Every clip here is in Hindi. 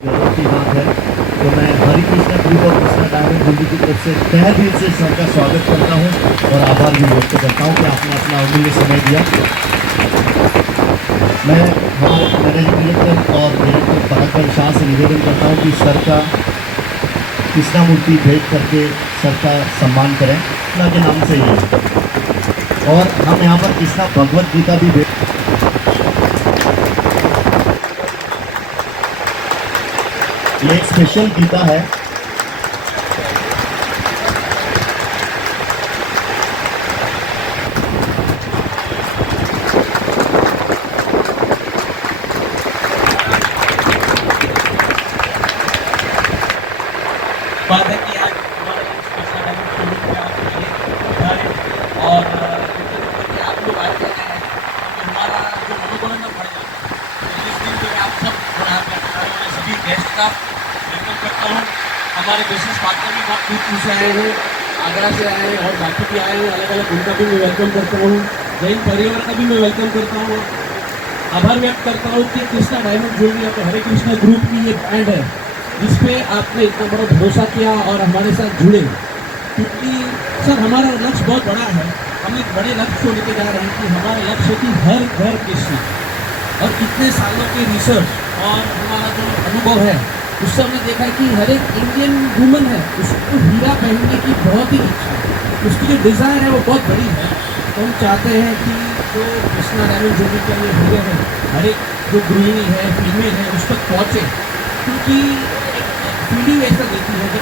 गौरव की बात है तो मैं हरि कृष्णा ग्रुप और कृष्णा डायमंड ज्वेलरी की तरफ से तहे दिल से सर का स्वागत करता हूं और आभार भी व्यक्त करता हूं कि आपने अपना अमूल्य समय दिया। मैं हमारे मैनेजिंग डायरेक्टर और डायरेक्टर परागकर शाह से निवेदन करता हूं कि सर का कृष्णा मूर्ति भेंट करके सर का सम्मान करें कृष्णा के नाम से ही। और हम यहाँ पर कृष्णा भगवत गीता भी भेंट ये एक स्पेशल गीता है। बात है कि आज हमारे और आप लोग आते हैं हमारा जो मनोबल बढ़ जाता है। इस दिन पे आप सब सभी गेस्ट का वेलकम करता हूँ। हमारे बिजनेस पार्टनर भी बहुत दूर से आए हैं, आगरा से आए हैं और बाकी भी आए हैं अलग अलग, उनका भी मैं वेलकम करता हूँ। जैन परिवार का भी मैं वेलकम करता हूँ। आभार व्यक्त करता हूँ कि कृष्णा डायमंड ज्वेलरी और हरे कृष्णा ग्रुप की ये ब्रांड है जिसपे आपने इतना बड़ा भरोसा किया और हमारे साथ जुड़े, क्योंकि सर हमारा लक्ष्य बहुत बड़ा है। हम एक बड़े लक्ष्य को लेकर जा रहे हैं कि हमारा लक्ष्य है कि हर घर कृष्णा, और इतने सालों के रिसर्च और हमारा जो अनुभव है उससे हमने देखा है कि हर एक इंडियन वुमन है उसको हीरा पहनने की बहुत ही इच्छा है, उसकी जो डिज़ायर है वो बहुत बड़ी है। तो हम चाहते हैं कि जो कृष्णा डायमंड ज्वेलरी के लिए हीरे हैं हर एक जो गृहिणी है फीमेल है उस तक पहुँचे, क्योंकि फीलिंग ऐसा देती है कि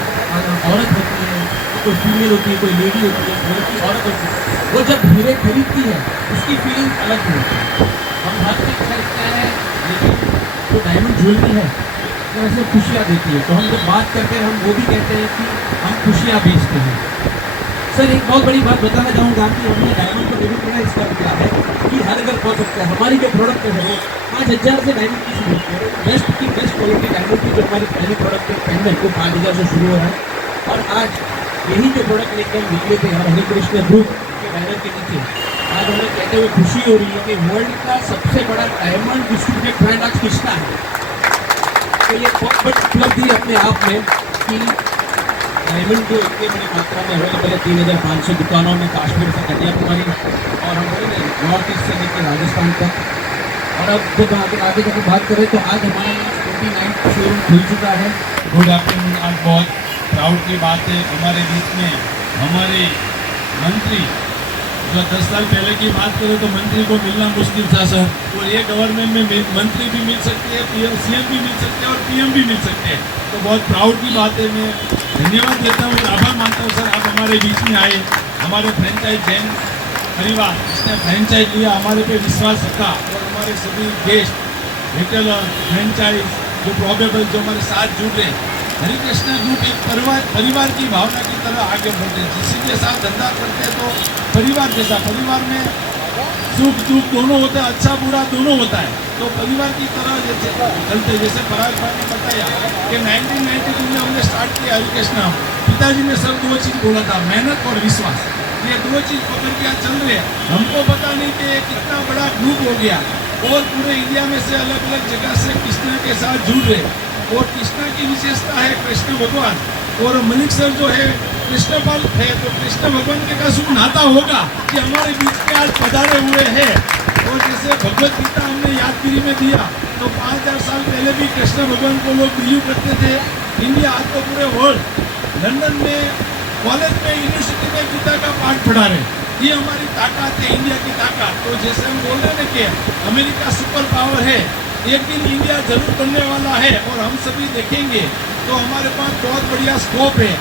औरत होती है, कोई फीमेल होती है, कोई लेडी होती है, कोई की औरत होती है, वो जब हीरे खरीदती है उसकी फीलिंग अलग होती है। हम हर चीज़ खरीदते हैं लेकिन जो डायमंड ज्वेलरी है वो ऐसे खुशियाँ देती है। तो हम जब बात करते हैं हम वो भी कहते हैं कि हम खुशियाँ बेचते हैं। सर एक बहुत बड़ी बात बताना चाहूँगा कि हमने डायमंड को डेमोक्रेटाइज कर दिया है कि हर घर पहुँच सकता है। हमारी जो प्रोडक्ट है वो 5,000 से डायमंड की शुरू होती है। बेस्ट की बेस्ट क्वालिटी डायमंड की जो हमारी पहली प्रोडक्ट है पेंडेंट वो 5,000 से शुरू हो रहा है। और आज यही जो प्रोडक्ट लेकर हम निकले थे हरे कृष्ण ग्रुप के बैनर के नीचे, आज हमें कहते हुए खुशी हो रही है कि वर्ल्ड का सबसे बड़ा डायमंड डिस्ट्रीब्यूटेड ब्रांड आज कृष्णा है। तो ये बहुत बड़ी उपलब्धि अपने आप में कि डायमंड जो इतनी बड़ी मात्रा में अवेलेबल है 3,500 दुकानों में, कश्मीर से कन्याकुमारी और हम बोले नॉर्थ ईस्ट से लेकर राजस्थान तक। और अब जब आगे तक बात करें तो आज हमारे 49 शोरूम खुल चुका है। Good afternoon. आज बहुत प्राउड की बात है हमारे बीच में हमारे मंत्री, जो 10 साल पहले की बात करें तो मंत्री को मिलना मुश्किल था सर, और ये गवर्नमेंट में मंत्री भी मिल सकते हैं, पीएम सीएम भी मिल सकते हैं और पीएम भी मिल सकते हैं। तो बहुत प्राउड की बात है। मैं धन्यवाद देता हूँ, आभार मानता हूँ सर आप हमारे बीच में आए। हमारे फ्रेंचाइज जैन परिवार इसने फ्रेंचाइज लिया, हमारे पे विश्वास रखा और हमारे सभी गेस्ट रिटेलर फ्रेंचाइज जो प्रोबेबल जो हमारे साथ जुड़ रहे हैं, हरे कृष्णा ग्रुप एक परिवार की भावना की तरह आगे बढ़ते हैं। किसी के साथ धंधा करते हैं तो परिवार जैसा, परिवार में सुख दुख दोनों होता है, अच्छा बुरा दोनों होता है, तो परिवार की तरह जैसे चलते। जैसे पराग भाई ने बताया कि 1992 में हमने स्टार्ट किया हरे कृष्णा। पिताजी ने सब 2 चीज़ बोला था, मेहनत और विश्वास। ये 2 चीज़ पकड़ के चल रहे हैं। हमको पता नहीं कि कितना बड़ा ग्रुप हो गया और पूरे इंडिया में से अलग अलग जगह से कृष्णा के साथ जुड़ रहे। और कृष्णा की विशेषता है कृष्ण भगवान, और मलिक सर जो है कृष्णपाल है, तो कृष्ण भगवान के का शुभ नाता होगा कि हमारे बीच में आज पधारे हुए हैं। और जैसे भगवत गीता हमने यादगिरी में दिया तो 5,000 साल पहले भी कृष्ण भगवान को लोग बिलीव करते थे इंडिया आज तो पूरे वर्ल्ड लंदन में कॉलेज में यूनिवर्सिटी में गीता का पाठ पढ़ा रहे। ये हमारी ताकत है, इंडिया की ताकत। तो जैसे हम बोल रहे हैं ना कि अमेरिका सुपर पावर है, एक दिन इंडिया जरूर बनने वाला है और हम सभी देखेंगे। तो हमारे पास बहुत बढ़िया स्कोप है।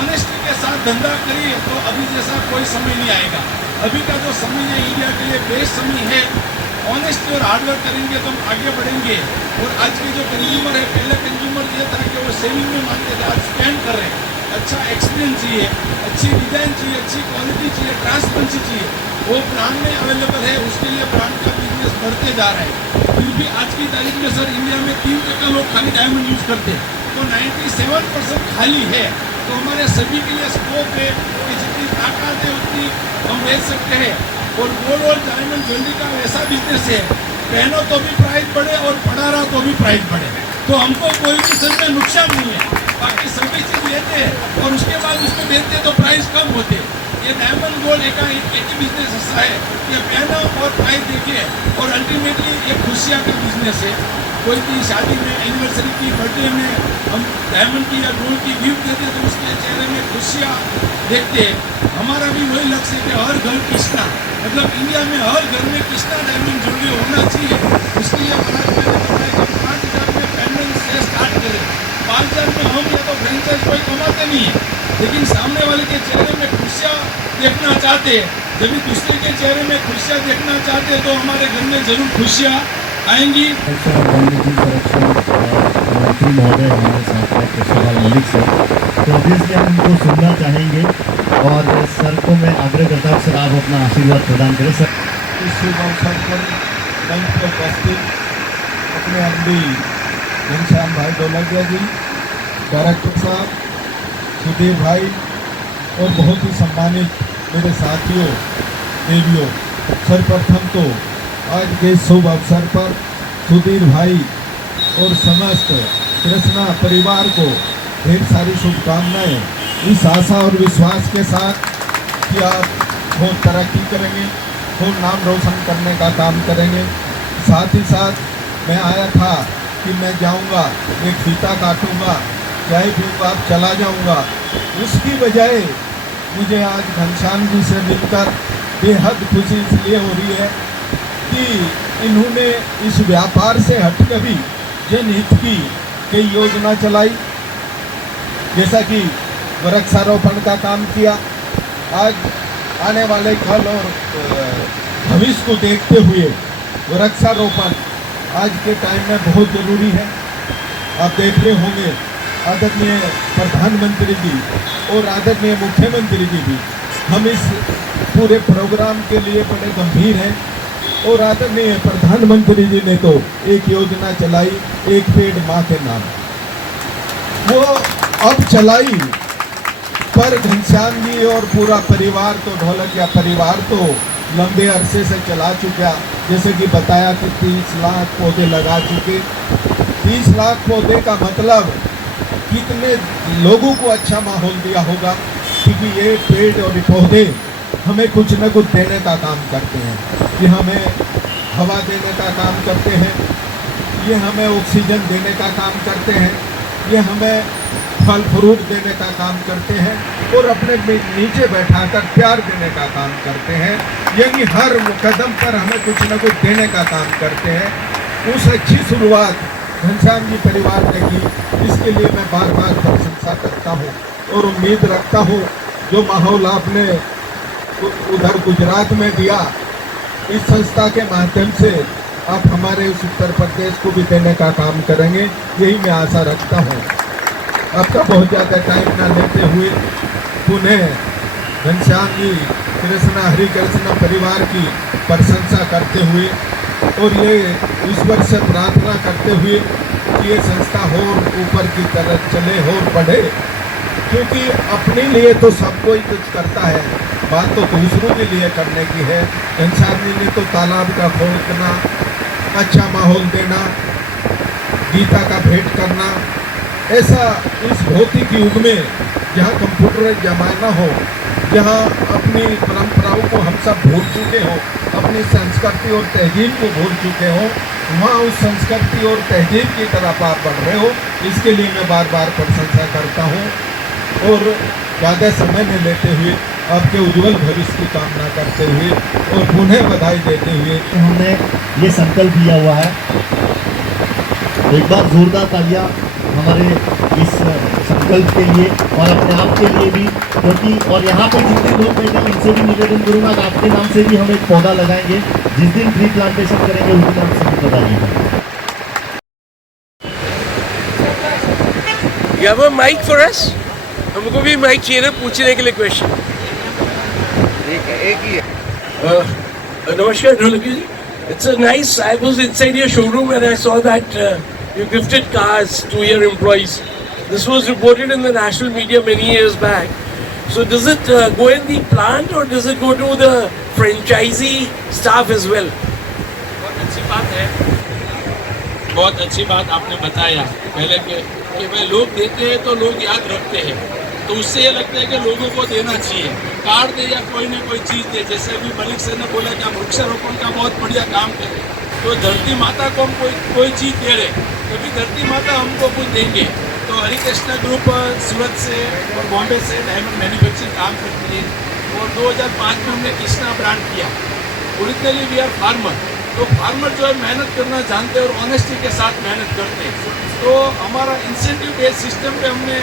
ऑनेस्टी के साथ धंधा करिए तो अभी जैसा कोई समय नहीं आएगा। अभी का जो समय है इंडिया के लिए बेस्ट समय है। ऑनेस्टी और हार्डवर्क करेंगे तो हम आगे बढ़ेंगे। और आज के जो कंज्यूमर है, पहले कंज्यूमर ये था कि वो सेविंग में मानते थे, आज स्पेंड कर रहे हैं। अच्छा एक्सपीरियंस चाहिए, अच्छी डिजाइन चाहिए, अच्छी क्वालिटी चाहिए, ट्रांसपेरेंसी चाहिए। वो ब्रांड में अवेलेबल है, उसके लिए ब्रांड का बिजनेस बढ़ते जा रहा है। फिर भी आज की तारीख में सर इंडिया में 3% लोग खाली डायमंड यूज करते हैं, तो 97% खाली है। तो हमारे सभी के लिए स्कोप है कि जितनी ताकत है उतनी हम बेच सकते हैं। और गोल्ड और डायमंड ज्वेलरी का ऐसा बिजनेस है, पहनो तो भी प्राइस बढ़े और पढ़ा रहा तो भी प्राइस बढ़े। तो हमको कोई भी सर में नुकसान नहीं है। बाकी सभी चीज़ लेते हैं और उसके बाद उसको बेचते तो प्राइस कम होते। ये डायमंड गोल्ड एक ही बिजनेस ऐसा है कि पहनो और प्राइस देखिए और अल्टीमेटली ये खुशियाँ का बिजनेस है। कोई की शादी में, एनिवर्सरी की, बर्थडे में हम डायमंड की या गोल्ड की गिफ्ट देते तो उसके चेहरे में खुशियाँ देखते हैं। हमारा भी वही लक्ष्य है कि हर घर कृष्णा, मतलब इंडिया में हर घर में कृष्णा डायमंड ज्वेलरी होना चाहिए। उसके लिए महाराज मैंने बताया कि 5,000 में पेंडेंट से स्टार्ट करें। 5,000 में हम या तो फ्रेंचाइज कोई कमाते नहीं है, लेकिन सामने वाले के चेहरे में खुशियाँ देखना चाहते हैं। जब भी दूसरे के चेहरे में खुशियाँ देखना चाहते हैं तो हमारे घर में जरूर खुशियाँ आएंगी। मंत्री महोदय हमारे साथ हैं केशवलाल मलिक सर, तो ऑब्वियसली हम उनको सुनना चाहेंगे और सर को मैं आग्रह करता हूँ सर आप अपना आशीर्वाद प्रदान करें सर। इस शुभ अवसर पर मंच पर उपस्थित अपने एमडी घनश्याम भाई डोलरिया जी, डायरेक्टर साहब, सुधीर भाई और बहुत ही सम्मानित मेरे साथियों, देवियों, सर्वप्रथम तो आज के शुभ अवसर पर सुधीर भाई और समस्त कृष्णा परिवार को ढेर सारी शुभकामनाएं, इस आशा और विश्वास के साथ कि आप बहुत तरक्की करेंगे, खूब नाम रोशन करने का काम करेंगे। साथ ही साथ मैं आया था कि मैं जाऊंगा, एक फीता काटूंगा, चाय पीऊँगा, चला जाऊंगा। उसकी बजाय मुझे आज घनश्याम जी से मिलकर बेहद खुशी इसलिए हो रही है कि इन्होंने इस व्यापार से हटकर भी जनहित की कई योजना चलाई, जैसा कि वृक्षारोपण का काम किया। आज आने वाले कल और भविष्य को देखते हुए वृक्षारोपण आज के टाइम में बहुत ज़रूरी है। आप देख रहे होंगे आदरणीय प्रधानमंत्री जी और आदरणीय मुख्यमंत्री जी भी हम इस पूरे प्रोग्राम के लिए बड़े गंभीर हैं। और आदरणीय प्रधानमंत्री जी ने तो एक योजना चलाई, एक पेड़ माँ के नाम, वो अब चलाई, पर घनश्याम जी और पूरा परिवार तो ढोलकिया परिवार तो लंबे अरसे से चला चुका। जैसे कि बताया कि 30 लाख पौधे लगा चुके। 30 लाख पौधे का मतलब कितने लोगों को अच्छा माहौल दिया होगा, क्योंकि ये पेड़ और पौधे हमें कुछ न कुछ देने का काम करते हैं। ये हमें हवा देने का काम करते हैं, ये हमें ऑक्सीजन देने का काम करते हैं, ये हमें फल फ्रूट देने का काम करते हैं और अपने नीचे बैठाकर प्यार देने का काम करते हैं। यानी हर कदम पर हमें कुछ न कुछ देने का काम करते हैं। उस अच्छी शुरुआत घनश्याम जी परिवार ने की, इसके लिए मैं बार बार प्रशंसा करता हूँ और उम्मीद रखता हूँ जो माहौल आपने उधर गुजरात में दिया, इस संस्था के माध्यम से आप हमारे उस उत्तर प्रदेश को भी देने का काम करेंगे, यही मैं आशा रखता हूँ। आपका बहुत ज़्यादा टाइम ना लेते हुए पुनः घनश्याम जी कृष्णा हरि कृष्ण परिवार की प्रशंसा करते हुए और ये ईश्वर से प्रार्थना करते हुए कि ये संस्था और ऊपर की तरफ चले और बढ़े, क्योंकि अपने लिए तो सब कोई कुछ करता है, बात तो दूसरों के लिए करने की है। घनश्याम जी ने तो तालाब का खोदना, अच्छा माहौल देना, गीता का भेंट करना, ऐसा इस भौतिक युग में जहाँ कंप्यूटर जमाना हो, जहाँ अपनी परंपराओं को हम सब भूल चुके हो, अपनी संस्कृति और तहजीब को भूल चुके हो, वहाँ उस संस्कृति और तहजीब की तरफ आप बढ़ रहे हो। इसके लिए मैं बार बार प्रशंसा करता हूँ और ज़्यादा समय न लेते हुए आपके उज्जवल भविष्य की कामना करते हुए और पुनः बधाई देते हुए हमने ये संकल्प लिया हुआ है। एक बार जोरदार तालियां हमारे इस संकल्प के लिए और अपने आप के लिए भी, क्योंकि और यहाँ पे जितने लोग बैठे हैं इनसे भी निवेदन करूँगा कि आपके नाम से भी हम एक पौधा लगाएंगे। जिस दिन ट्री प्लांटेशन करेंगे उस दिन आप सभी बताइएगा। You have a mic for us? हमको भी माइक चाहिए ना पूछने के लिए क्वेश्चन। एक ही है। नमस्कार ढोलकी जी। It's a nice. I was inside your showroom and I saw that you gifted cars to your employees. This was reported in the national media many years back. So does it go in the plant or does it go to the franchisee staff as well? बहुत अच्छी बात है, बहुत अच्छी बात आपने बताया पहले कि भाई लोग देते हैं तो लोग याद रखते हैं, तो उससे ये लगता है कि लोगों को देना चाहिए। कार्ड दे या कोई ना कोई चीज़ दे, जैसे अभी मलिक सर ने बोला कि हम वृक्षारोपण का बहुत बढ़िया काम करें, तो धरती माता को हम कोई चीज़ दे रहे, कभी धरती माता हमको कुछ देंगे। तो हरिकृष्णा ग्रुप सूरत से और बॉम्बे से डायमंड मैन्युफैक्चरिंग काम करती है और 2005 में हमने कृष्णा ब्रांड किया। ओरिजिनली वी आर फार्मर, तो फार्मर जो है मेहनत करना जानते हैं और ऑनेस्टी के साथ मेहनत करते हैं। तो हमारा इंसेंटिव बेस्ड सिस्टम पे हमने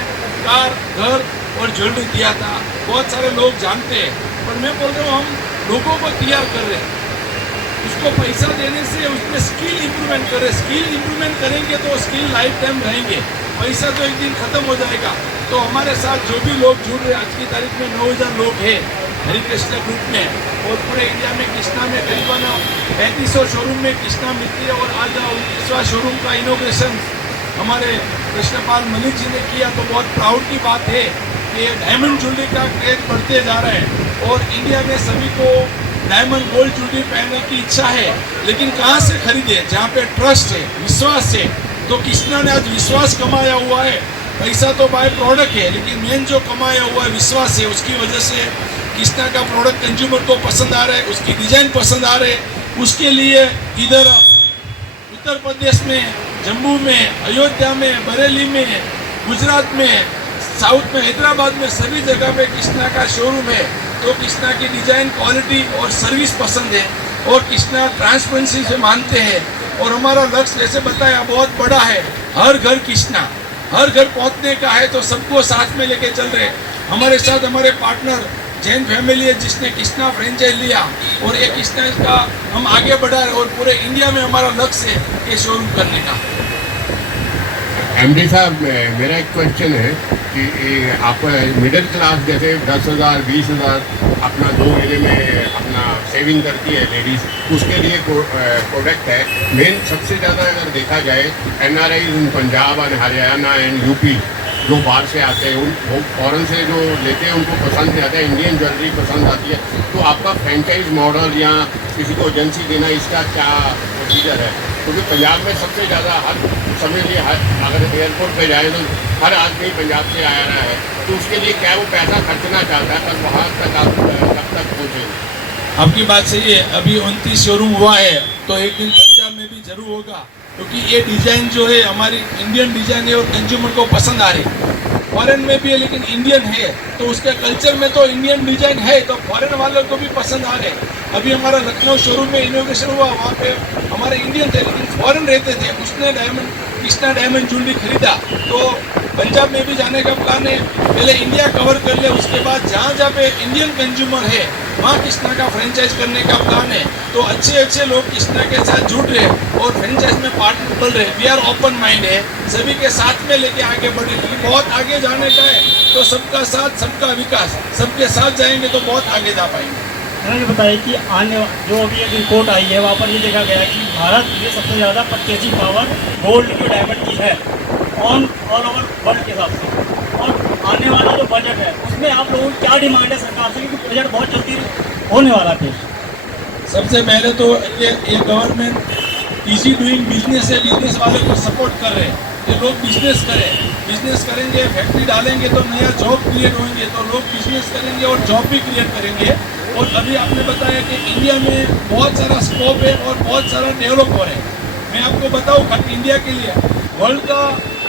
कार, घर और ज्वेलरी दिया था। बहुत सारे लोग जानते हैं, पर मैं बोल रहा हूँ हम लोगों को तैयार कर रहे हैं। उसको पैसा देने से उसमें स्किल इम्प्रूवमेंट करें, स्किल इम्प्रूवमेंट करेंगे तो स्किल लाइफ टाइम रहेंगे। पैसा तो एक दिन खत्म हो जाएगा। तो हमारे साथ जो भी लोग जुड़ रहे हैं, आज की तारीख में 9000 लोग हैं हरिकृष्णा ग्रुप में, और पूरे इंडिया में कृष्णा में करीबन 3500 शोरूम में कृष्णा मिलती है। और आज 19वां शोरूम का इनोग्रेशन हमारे कृष्णपाल मलिक जी ने किया, तो बहुत प्राउड की बात है कि डायमंड ज्वेलरी का क्रेज बढ़ते जा रहा है और इंडिया में सभी को डायमंड गोल्ड ज्वेलरी पहनने की इच्छा है। लेकिन कहाँ से खरीदे? जहाँ पे ट्रस्ट है, विश्वास है। तो कृष्णा ने आज विश्वास कमाया हुआ है। पैसा तो बाय प्रोडक्ट है, लेकिन मेन जो कमाया हुआ है विश्वास है। उसकी वजह से कृष्णा का प्रोडक्ट कंज्यूमर को पसंद आ रहा है, उसकी डिजाइन पसंद आ रहे हैं। उसके लिए इधर उत्तर प्रदेश में, जम्मू में, अयोध्या में, बरेली में, गुजरात में, साउथ में, हैदराबाद में, सभी जगह पे कृष्णा का शोरूम है। तो कृष्णा की डिजाइन, क्वालिटी और सर्विस पसंद है और कृष्णा ट्रांसपेरेंसी से मानते हैं। और हमारा लक्ष्य जैसे बताया बहुत बड़ा है, हर घर कृष्णा, हर घर पहुंचने का है। तो सबको साथ में लेके चल रहे। हमारे साथ हमारे पार्टनर जैन फैमिली है जिसने कृष्णा फ्रेंचाइज लिया और एक कृष्णा का हम आगे बढ़ा रहे और पूरे इंडिया में हमारा लक्ष्य है ये शोरूम करने का। एमडी साहब, मेरा एक क्वेश्चन है कि आप मिडिल क्लास जैसे 10,000 20,000 अपना 2 महीने में अपना सेविंग करती है लेडीज़, उसके लिए प्रोडक्ट है। मेन सबसे ज़्यादा अगर देखा जाए NRI पंजाब और हरियाणा एंड यूपी जो बाहर से आते हैं, वो फॉरेन से जो लेते हैं उनको पसंद नहीं आता है, इंडियन ज्वेलरी पसंद आती है। तो आपका फ्रेंचाइज मॉडल या किसी को एजेंसी देना, इसका क्या प्रोसीजर है? क्योंकि पंजाब में सबसे ज़्यादा हर समझ लिए अगर एयरपोर्ट पे जाए तो हर आदमी पंजाब से आया रहा है, तो उसके लिए क्या वो पैसा खर्चना चाहता है, पर वहाँ तक आप कब तक पहुँचेंगे? आपकी बात सही है। अभी 29 शोरूम हुआ है, तो एक दिन पंजाब में भी जरूर होगा, क्योंकि ये डिज़ाइन जो है हमारी इंडियन डिज़ाइन है और कंज्यूमर को पसंद आ रही है। फॉरेन में भी है लेकिन इंडियन है, तो उसके कल्चर में तो इंडियन डिज़ाइन है, तो फॉरेन वालों को भी पसंद आ रहे। अभी हमारा लखनऊ शोरूम में इनोग्रेशन हुआ, वहाँ पे हमारे इंडियन थे लेकिन फॉरेन रहते थे, उसने कृष्णा डायमंड ज्वेलरी खरीदा। तो पंजाब में भी जाने का प्लान है। पहले इंडिया कवर कर ले, उसके बाद जहाँ जहाँ पे इंडियन कंज्यूमर है वहाँ कृष्णा का फ्रेंचाइज करने का प्लान है। तो अच्छे लोग कृष्णा के साथ जुड़ रहे और फ्रेंचाइज में पार्टनर बन रहे। वी आर ओपन माइंड है, सभी के साथ में लेके आगे बढ़े, क्योंकि बहुत आगे जाने का है। तो सबका साथ, सबका विकास, सबके साथ जाएंगे तो बहुत आगे जा पाएंगे। ये बताइए कि जो अभी एक रिपोर्ट आई है वहाँ पर ये देखा गया है कि भारत में सबसे ज़्यादा परचेजिंग पावर गोल्ड की डायमंड की है ऑल ओवर वर्ल्ड के हिसाब से। और आने वाला जो बजट है उसमें आप लोगों की क्या डिमांड है सरकार से, क्योंकि बजट बहुत जल्दी होने वाला है। सबसे पहले तो ये गवर्नमेंट इजी डूइंग बिजनेस है, बिजनेस वाले को सपोर्ट कर रहे हैं कि लोग बिजनेस करें। बिजनेस करेंगे, फैक्ट्री डालेंगे तो नया जॉब क्रिएट होंगे, तो लोग बिजनेस करेंगे और जॉब भी क्रिएट करेंगे। और अभी आपने बताया कि इंडिया में बहुत सारा स्कोप है और बहुत सारा डेवलप हो रहा है। मैं आपको बताऊँ खाली इंडिया के लिए, वर्ल्ड का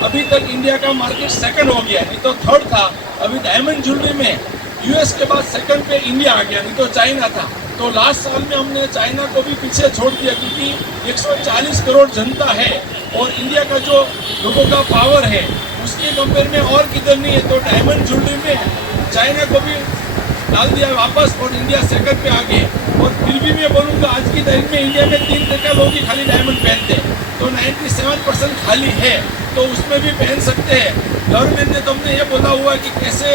अभी तक इंडिया का मार्केट सेकंड हो गया, नहीं तो थर्ड था। अभी डायमंड ज्वेलरी में यूएस के बाद सेकंड पे इंडिया आ गया, नहीं तो चाइना था। तो लास्ट साल में हमने चाइना को भी पीछे छोड़ दिया, क्योंकि 140 करोड़ जनता है और इंडिया का जो लोगों का पावर है उसके कंपेयर में और किधर नहीं है। तो डायमंड ज्वेलरी में चाइना को भी डाल दिया वापस और इंडिया सेकंड पे आ गए। और फिर भी मैं बोलूँगा आज की तारीख में इंडिया में 3% लोग ही खाली डायमंड पहनते हैं, तो 97% खाली है, तो उसमें भी पहन सकते हैं। गवर्नमेंट ने तो हमने ये बोला हुआ कि कैसे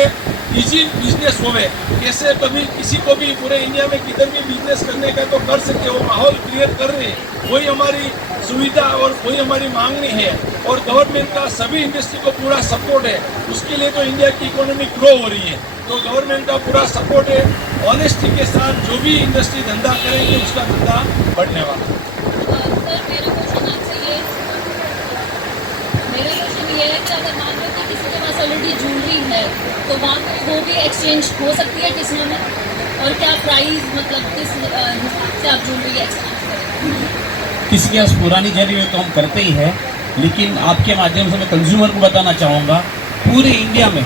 इजी बिजनेस होवे, कैसे कभी किसी को भी पूरे इंडिया में किधर भी बिजनेस करने का तो कर सकते, वो माहौल क्रिएट कर रहे हैं। वही हमारी सुविधा और वही हमारी मांगनी है और गवर्नमेंट का सभी इंडस्ट्री को पूरा सपोर्ट है। उसके लिए तो इंडिया की इकोनॉमी ग्रो हो रही है, तो गवर्नमेंट का पूरा सपोर्ट है। ऑनेस्टी के साथ जो भी इंडस्ट्री धंधा करेंगे उसका धंधा बढ़ने वाला है। सर मेरा क्वेश्चन ये है कि अगर मान लो कि किसी के पास ऑलरेडी ज्वेलरी है तो वहाँ पे वो भी एक्सचेंज हो सकती है किस्मों में, और क्या प्राइस मतलब किस हिसाब से आप ज्वेलरी एक्सचेंज करें? किसी के पास पुरानी ज्वेलरी है तो हम करते ही है, लेकिन आपके माध्यम से मैं कंज्यूमर को बताना चाहूँगा, पूरे इंडिया में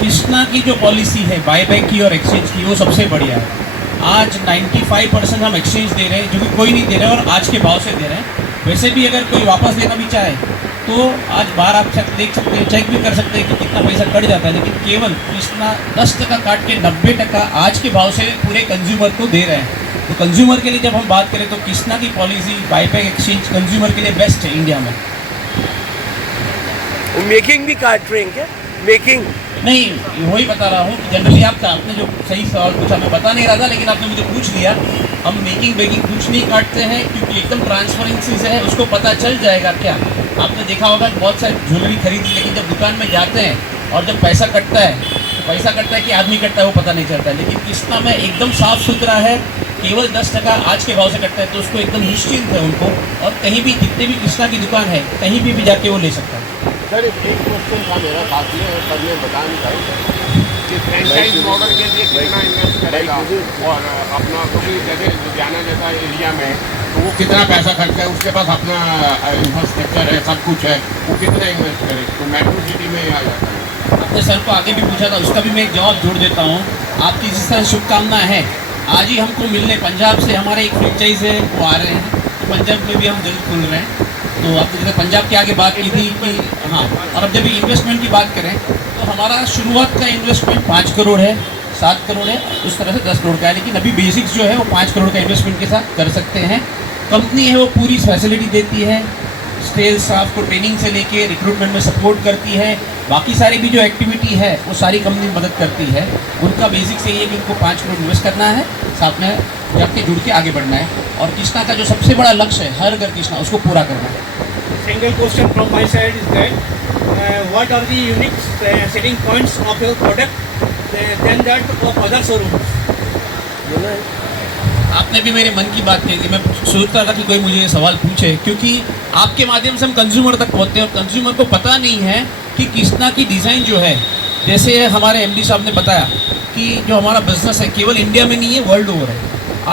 कृष्णा की जो पॉलिसी है बायबैक की और एक्सचेंज की, वो सबसे बढ़िया है। आज 95% हम एक्सचेंज दे रहे हैं, जो कि कोई नहीं दे रहा है और आज के भाव से दे रहे हैं। वैसे भी अगर कोई वापस लेना भी चाहे तो आज बाहर आप देख सकते हैं, चेक भी कर सकते हैं कि कितना पैसा कट जाता है, लेकिन केवल कृष्णा 10% काट के 90% आज के भाव से पूरे कंज्यूमर को दे रहे हैं। तो कंज्यूमर के लिए जब हम बात करें तो कृष्णा की पॉलिसी बायबैक एक्सचेंज कंज्यूमर के लिए बेस्ट है इंडिया में। मेकिंग भी काट रहे हैं क्या? मेकिंग नहीं, वही बता रहा हूँ कि जनरली आपने जो सही सवाल पूछा मैं बता नहीं रहा था, लेकिन आपने मुझे पूछ लिया। हम मेकिंग बेकिंग कुछ नहीं काटते हैं क्योंकि एकदम ट्रांसपेरेंसी से है, उसको पता चल जाएगा। क्या आपने देखा होगा कि बहुत सारी ज्वेलरी खरीदी, लेकिन जब दुकान में जाते हैं और जब पैसा कटता है तो पैसा कटता है कि आदमी कटता है वो पता नहीं चलता है। लेकिन कृष्णा में एकदम साफ सुथरा है, केवल 10% आज के भाव से कटता है, तो उसको एकदम निश्चिंत है उनको, और कहीं भी जितने भी कृष्णा की दुकान है कहीं भी जाके वो ले सकता है। सर एक क्वेश्चन था मेरा साथ में, पर मैं बता नहीं पाई कि फ्रेंचाइज मॉडल के लिए कितना इन्वेस्ट करेगा और अपना, क्योंकि जैसे लुधियाना जैसा एरिया में तो वो कितना पैसा खर्च है, उसके पास अपना इंफ्रास्ट्रक्चर है, सब कुछ है, वो कितना इन्वेस्ट करे, तो मेट्रो सिटी में आ जाता है। आपने सर को आगे भी पूछा था, उसका भी मैं एक जवाब जोड़ देता हूँ। आपकी जिस तरह शुभकामनाएं हैं, आज ही हमको मिलने पंजाब से हमारे एक फ्रेंचाइज है वो आ रहे हैं, तो पंजाब में भी हम जल्द खुल रहे हैं। तो आपने जैसे पंजाब के आगे बात की थी कि हाँ, और अब जब इन्वेस्टमेंट की बात करें तो हमारा शुरुआत का इन्वेस्टमेंट 5 करोड़ है, 7 करोड़ है, उस तरह से 10 करोड़ का है, लेकिन अभी बेसिक्स जो है वो 5 करोड़ का इन्वेस्टमेंट के साथ कर सकते हैं। कंपनी है वो पूरी फैसिलिटी देती है, सेल्स स्टाफ को ट्रेनिंग से लेके रिक्रूटमेंट में सपोर्ट करती है, बाकी सारी भी जो एक्टिविटी है वो सारी कंपनी मदद करती है। उनका बेसिक से ये है कि उनको 5 करोड़ इन्वेस्ट करना है, साथ में जाके जुड़ के आगे बढ़ना है, और कृष्णा का जो सबसे बड़ा लक्ष्य है हर घर कृष्णा, उसको पूरा करना है। Single question from my side is that what are the unique selling points of your product than that of other showrooms? आपने भी मेरे मन की बात कही थी, मैं सोचता था कि कोई मुझे ये सवाल पूछे, क्योंकि आपके माध्यम से हम कंज्यूमर तक पहुँचते हैं और कंज्यूमर को पता नहीं है कि कृष्णा की डिज़ाइन जो है, जैसे हमारे एमडी साहब ने बताया कि जो हमारा बिजनेस है केवल इंडिया में नहीं है, वर्ल्ड ओवर है।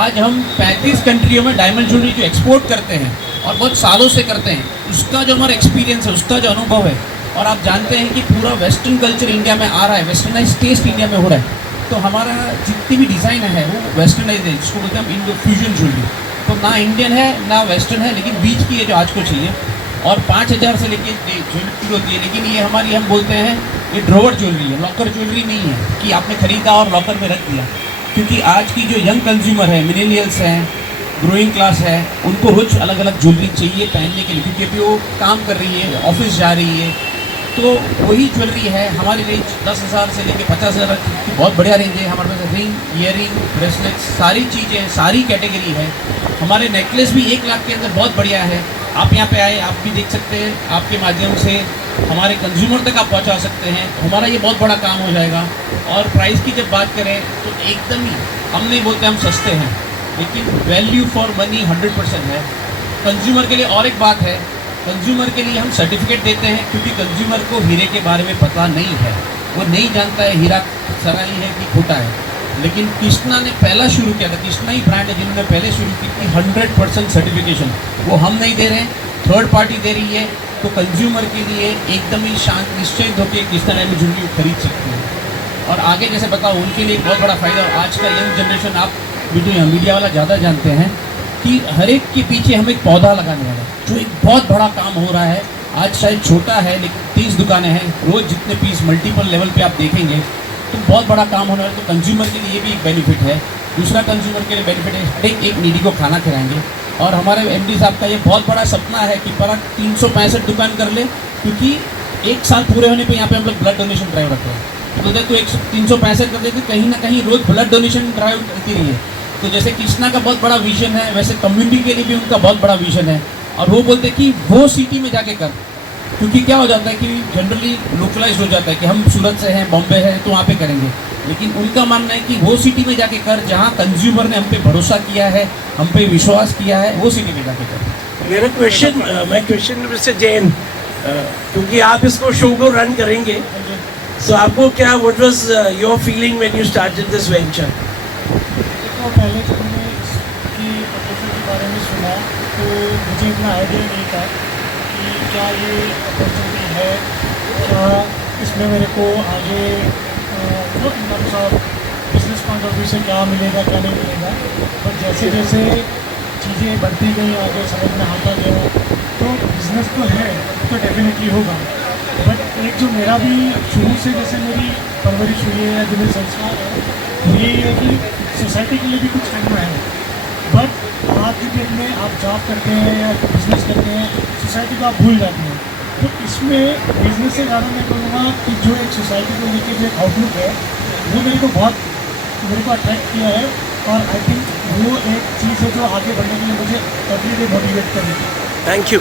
आज हम 35 कंट्रियों में डायमंड ज्वेलरी जो एक्सपोर्ट करते हैं और बहुत सालों से करते हैं, उसका जो हमारा एक्सपीरियंस है, उसका जो अनुभव है, और आप जानते हैं कि पूरा वेस्टर्न कल्चर इंडिया में आ रहा है, वेस्टर्नाइज टेस्ट इंडिया में हो रहा है, तो हमारा जितनी भी डिज़ाइन है वो वेस्टर्नाइज है, जिसको बोलते हैं हम इंडो फ्यूजन ज्वेलरी। तो ना इंडियन है ना वेस्टर्न है, लेकिन बीच की है जो आज को चाहिए, और 5000 से लेके ज्वेलरी होती है, लेकिन ये हमारी हम बोलते हैं ये ड्रॉवर ज्वेलरी है, लॉकर ज्वेलरी नहीं है कि आपने खरीदा और लॉकर में रख दिया। क्योंकि आज की जो यंग कंज्यूमर है, मिलेनियल्स हैं, ग्रोइंग क्लास है, उनको रोज अलग अलग ज्वेलरी चाहिए पहनने के लिए, क्योंकि अभी वो काम कर रही है, ऑफिस जा रही है, तो वही ज्वेलरी है। हमारी रेंज 10,000 से लेके 50,000 की बहुत बढ़िया रेंज है हमारे पास। रिंग, ईयरिंग, ब्रेसलेट, सारी चीज़ें, सारी कैटेगरी है। हमारे नेकलेस भी 1 लाख के अंदर बहुत बढ़िया है। आप यहाँ पे आए, आप भी देख सकते हैं, आपके माध्यम से हमारे कंज्यूमर तक आप पहुँचा सकते हैं, हमारा ये बहुत बड़ा काम हो जाएगा। और प्राइस की जब बात करें तो एकदम ही हम नहीं बोलते हम सस्ते हैं, लेकिन वैल्यू फॉर मनी 100% है कंज्यूमर के लिए। और एक बात है, कंज्यूमर के लिए हम सर्टिफिकेट देते हैं, क्योंकि कंज्यूमर को हीरे के बारे में पता नहीं है, वो नहीं जानता है हीरा सराही है कि खोटा है, लेकिन कृष्णा ने पहला शुरू किया था, कृष्णा ही ब्रांड है जिन्होंने पहले शुरू की थी 100% सर्टिफिकेशन, वो हम नहीं दे रहे हैं, थर्ड पार्टी दे रही है, तो कंज्यूमर के लिए एकदम ही शांत निश्चित होकर कृष्णा डायमंड ज्वेलरी खरीद सकते हैं। और आगे जैसे बताओ उनके लिए बहुत बड़ा फ़ायदा। आज का यंग जनरेशन, आप वीडियो मीडिया वाला ज़्यादा जानते हैं कि हर एक के पीछे हम एक पौधा लगाने वाला है, जो एक बहुत बड़ा काम हो रहा है। आज शायद छोटा है लेकिन 30 दुकानें हैं, रोज़ जितने पीस मल्टीपल लेवल पे आप देखेंगे तो बहुत बड़ा काम होने वाला है। तो कंज्यूमर के लिए ये भी एक बेनिफिट है। दूसरा कंज्यूमर के लिए बेनिफिट है, हर एक नीडी को खाना खिलाएंगे। और हमारे एमडी साहब का ये बहुत बड़ा सपना है कि पर 365 दुकान कर ले, क्योंकि एक साल पूरे होने पे यहाँ पे हम लोग ब्लड डोनेशन ड्राइव रखते हैं। तो देखो 365 कर देते, कहीं ना कहीं रोज़ ब्लड डोनेशन ड्राइव करती रही है। तो जैसे कृष्णा का बहुत बड़ा विजन है, वैसे कम्युनिटी के लिए भी उनका बहुत बड़ा विजन है। और वो बोलते हैं कि वो सिटी में जाके कर, क्योंकि क्या हो जाता है कि जनरली लोकलाइज हो जाता है कि हम सूरत से हैं, बॉम्बे है, तो वहाँ पे करेंगे। लेकिन उनका मानना है कि वो सिटी में जाके कर जहाँ कंज्यूमर ने हम पे भरोसा किया है, हम पे विश्वास किया है, वो सिटी में जाके कर। मेरा क्वेश्चन, मैं क्वेश्चन मिस्टर जैन, क्योंकि आप इसको शो को रन करेंगे, सो आपको क्या, what was your feeling when you started this venture? तो पहले जब मैंने इसकी प्रपोजल के बारे में सुना तो मुझे इतना आइडिया नहीं था कि क्या ये अपॉर्चुनिटी है, क्या इसमें मेरे को आगे in terms of business point of view से क्या मिलेगा क्या नहीं मिलेगा। बट जैसे जैसे चीज़ें बढ़ती गई, आगे समझ में आता गया, तो बिज़नेस तो है तो डेफिनेटली होगा। बट एक जो मेरा भी शुरू से जैसे मेरी परवरिश हुई है या जो मेरे संस्कार है, वो यही है कि सोसाइटी के लिए भी कुछ करना है। बट आज की डेट में आप जॉब करते हैं या बिजनेस करते हैं, सोसाइटी को आप भूल जाते हैं। तो इसमें बिजनेस से ज़्यादा मैं कहूँगा कि जो एक सोसाइटी को लेकर जो एक आउटलुक है, वो मेरे को अट्रैक्ट किया है। और आई थिंक वो एक चीज़ है जो आगे बढ़ने के लिए मुझे एवरी डे मोटिवेट करेगी। Thank you.